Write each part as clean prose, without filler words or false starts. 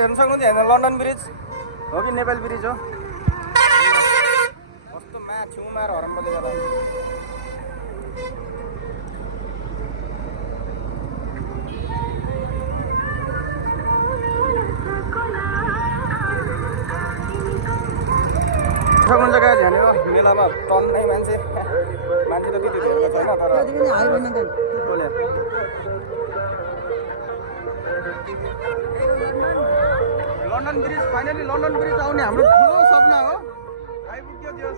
तपाईँले हेर्न सक्नुहुन्छ यहाँ लन्डन ब्रिज हो कि नेपाल ब्रिज हो कस्तो छेउमा हरम बजेको त सक्नुहुन्छ क्या यहाँनिर मेलामा टन्नै मान्छे त त्यति धेरै छैन तर London bridge finally London bridge आउने हाम्रो ठुलो सपना हो आइपुग्यो त्यो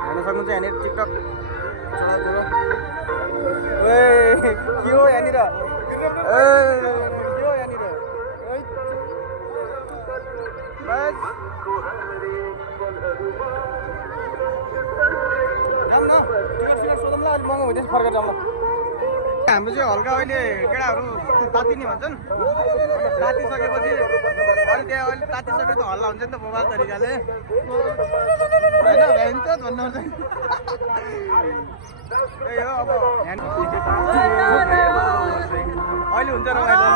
हेर्न सक्नुहुन्छ यहाँनिर टिकटक के हो यहाँनिर जाऊँ न टिकट सोधौँ ल अलिक महँगो हुँदैछ फर्केर जाऊँ ल हाम्रो चाहिँ हल्का अहिले केटाहरू तातिने भन्छन् तातिसकेपछि अहिले त्यहाँ अहिले तातिसके त हल्ला हुन्छ नि त मोबाइल तरिकाले होइन भ्याइन्छ भन्नुहुन्छ त्यही हो अब अहिले हुन्छ रमाइलो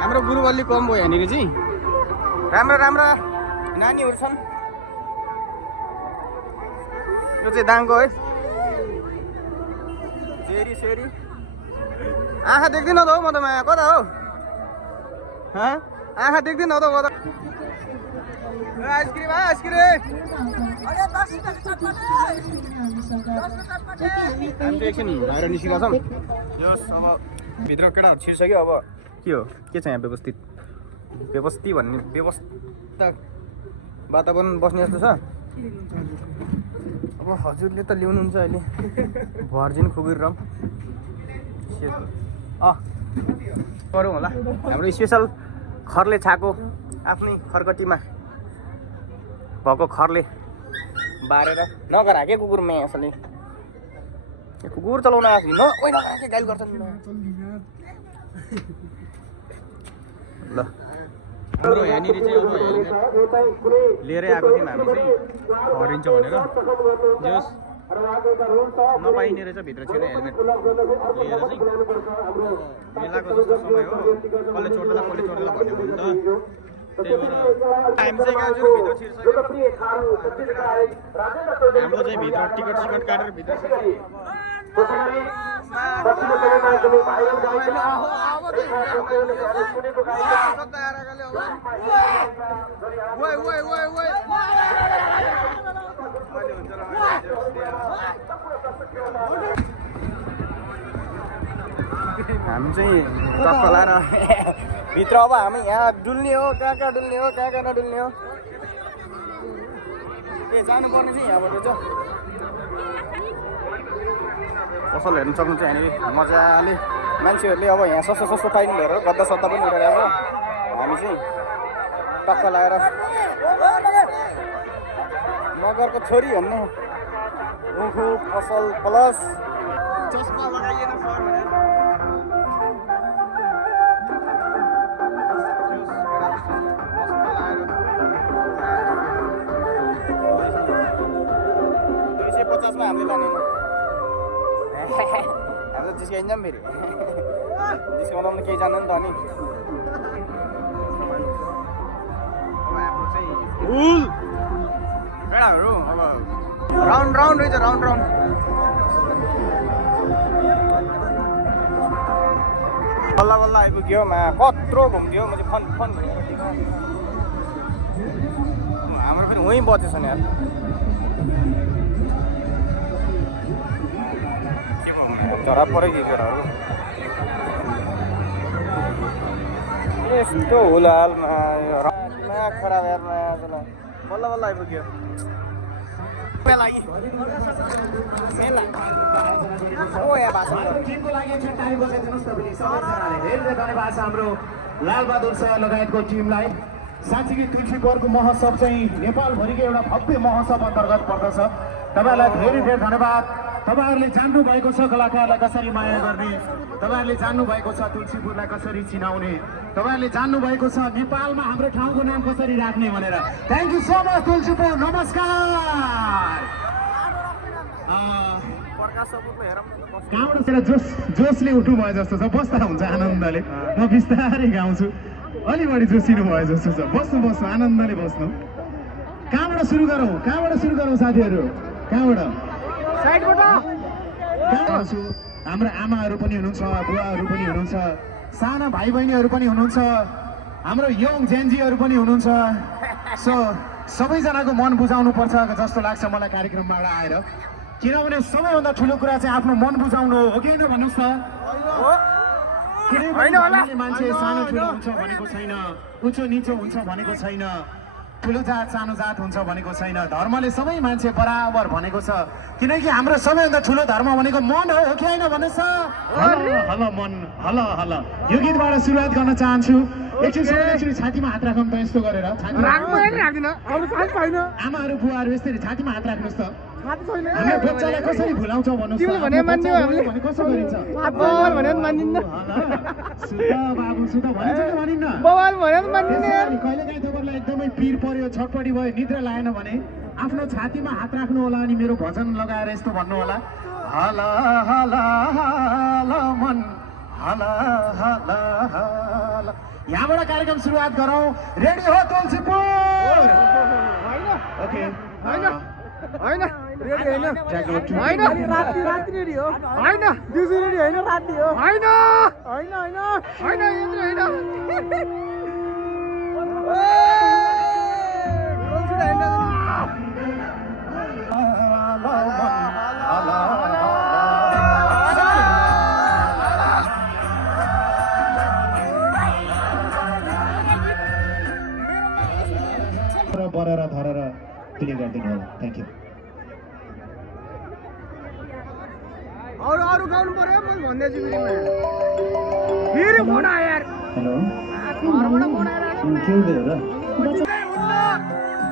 हाम्रो गुरुवल्ली कम भयो यहाँनिर चाहिँ राम्रा राम्रा नानीहरू छन् यो चाहिँ दाङको है सेरी सेरी आँखा देख्दिनँ त हौ म त माया कता हौ आँखा देख्दिनँ त कता आइसक्रिम आइसक्रिम हामी चाहिँ एकछिन बाहिर निस्किरहेको छौँ यस अब भित्र केटाहरू छिर्सक्यो अब के हो के छ यहाँ व्यवस्थित भन्ने व्यवस्था वातावरण बस्ने जस्तो छ अब हजुरले त ल्याउनुहुन्छ अहिले भर्जिन खुकुररम गरौँ होला हाम्रो स्पेसल खरले छाको आफ्नै खरकटीमा भएको खरले बारेर नगर के कुकुरमा असली कुकुर चलाउन आएको न ओइ नगर के गाइल गर्छन् ल हाम्रो यहाँनिर चाहिँ अब हेलमेट लिएरै आएको थियौँ हामी चाहिँ हरिन्छ भनेर जस नपाइने रहेछ भित्र छिर्ने हेलमेट लिएर चाहिँ मेलाको जस्तो समय हो कसले छोड्दैला भन्ने भयो नि त त्यही भएर हामी चाहिँ कहाँ भित्र छिर्छ हाम्रो चाहिँ भित्र टिकट सिकट काटेर भित्र छिर्छ हामी चाहिँ टक्क लाएर भित्र अब हामी यहाँ डुल्ने हो कहाँ डुल्ने हो कहाँ नडुल्ने हो ए जानुपर्ने चाहिँ यहाँबाट चाहिँ पसल हेर्नु सक्नुहुन्छ यहाँनिर मजाले मान्छेहरूले अब यहाँ सस्तो सस्तो पाइने भएर गद्दा सत्ता पनि उठाइरहेको हामी चाहिँ टक्क लगाएर नगरको छोरी भन्ने उखु फसल प्लस चस्मा लगाइएन सर भनेर मा हामीले लाने हामी त जिस्काइन्छ नि फेरि जिस्काउँदा पनि केही जान्न नि त अनि केटाहरू अब राउन्ड राउन्ड रहेछ राउन्ड राउन्ड बल्ल बल्ल आइपुग्यो मा कत्रो घुम्थ्यो म चाहिँ फन फन हाम्रो फेरि वहीँ बचेछ नि यार चरा पऱ्यो कि केटाहरू यस्तो हुलालमा खराब हेर्न बल्ल बल्ल आइपुग्यो हाम्रो लालबहादुर सर लगायतको टिमलाई साँच्चीकै तुलसीपुरको महोत्सव चाहिँ नेपालभरिको एउटा भव्य महोत्सव अन्तर्गत पर्दछ तपाईँहरूलाई धेरै धेरै धन्यवाद तपाईहरुले जान्नु भएको छ कलाकारलाई कसरी माया गर्ने तपाईहरुले जान्नु भएको छ तुलसीपुरलाई कसरी चिनाउने तपाईहरुले जान्नु भएको छ नेपालमा हाम्रो ठाउँको नाम कसरी राख्ने भनेर thank you so much Tulsipur नमस्कार कहाँबाट जोसले उठ्नु भयो जस्तो छ बस्दा हुन्छ आनन्दले म बिस्तारै गाउँछु अलि बढी जोसिनु भयो जस्तो छ बस्नु आनन्दले बस्नु कहाँबाट सुरु गरौँ साथीहरू कहाँबाट हाम्रो आमाहरू पनि हुनुहुन्छ बुवाहरू पनि हुनुहुन्छ साना भाइ बहिनीहरू पनि हुनुहुन्छ हाम्रो यङ जेन्जीहरू पनि हुनुहुन्छ सो सबैजनाको मन बुझाउनु पर्छ जस्तो लाग्छ मलाई कार्यक्रमबाट आएर किनभने सबैभन्दा ठुलो कुरा चाहिँ आफ्नो मन बुझाउनु हो कि होइन भन्नुहोस् न मान्छे सानो ठुलो हुन्छ भनेको छैन उच्च निचो हुन्छ भनेको छैन ठुलो जात सानो जात हुन्छ भनेको छैन धर्मले सबै मान्छे बराबर भनेको छ किनकि हाम्रो सबैभन्दा ठुलो धर्म भनेको मन हो कि होइन भन्नुहोस् हल मन हल यो गीतबाट सुरुवात गर्न चाहन्छु एकछिन छातीमा हात राखौँ त यस्तो गरेर आमाहरू बुवाहरू यसरी छातीमा हात राख्नुहोस् त हामी बच्चालाई कसरी भुलाउँछौ भन्नुहोस् भने कसो गरिन्छ कहिलेकाहीँ तपाईँलाई एकदमै पिर पर्यो छटपटी भयो निद्रा लागेन भने आफ्नो छातीमा हात राख्नु होला अनि मेरो भजन लगाएर यस्तो भन्नु होला हल हल हल मन हल हल हल यहाँबाट कार्यक्रम सुरुवात गरौँ रेडी हो तुलसीपुर ओके होइन रेडी होइन राति रेडी हो होइन दिउँसो रेडी होइन राति हो होइन बरेर धरेर प्ले गरिदिनु होला थ्याङ्क यू अरू गाउनु पर्यो मैले भन्दैछु फेरि फोन आयो यार हेलो घरबाट फोन आएर के हुँदै हो र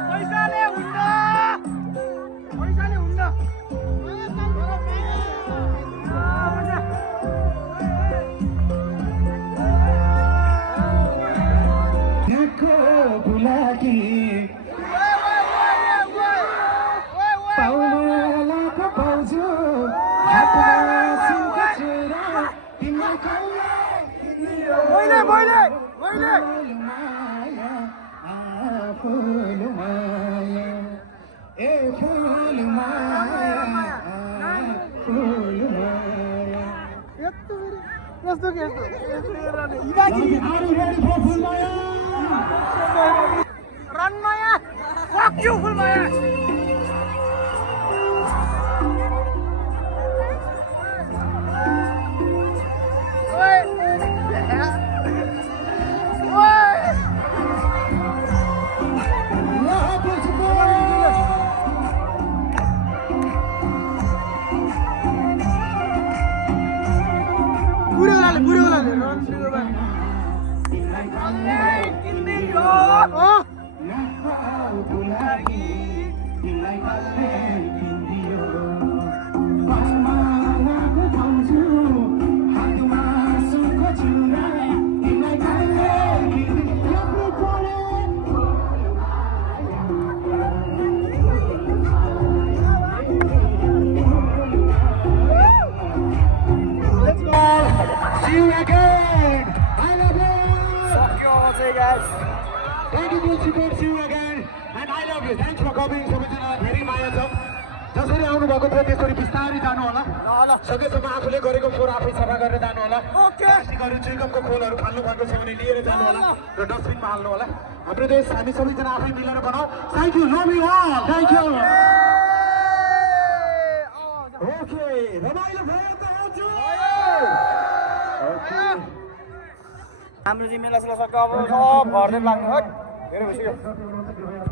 पैसाले हुन्न बुलाकी पाउँछु Ranmaya, fuck you, Fulmaya. See you again. I love you. Fuck you all, say guys. Thank you, Tulsipur. See you again. And I love you. Thanks for coming. सबैजनालाई धेरै माया छ जसरी आउनु भएको थियो त्यसरी बिस्तारै जानु होला सकेसम्म आफूले गरेको फोहोर आफै सफा गरेर जानु होला प्लास्टिकहरू चुइगमको खोलहरू फाल्नु भएको छ भने लिएर जानु होला र डस्टबिनमा हाल्नु होला हाम्रो देश हामी सबैजना आफै मिलेर बनाऊ thank you love you all thank you okay रमाइलो भयो त हाम्रो जिम्मेला सकेको अब सब घरले लाग्नु है धेरै भइसक्यो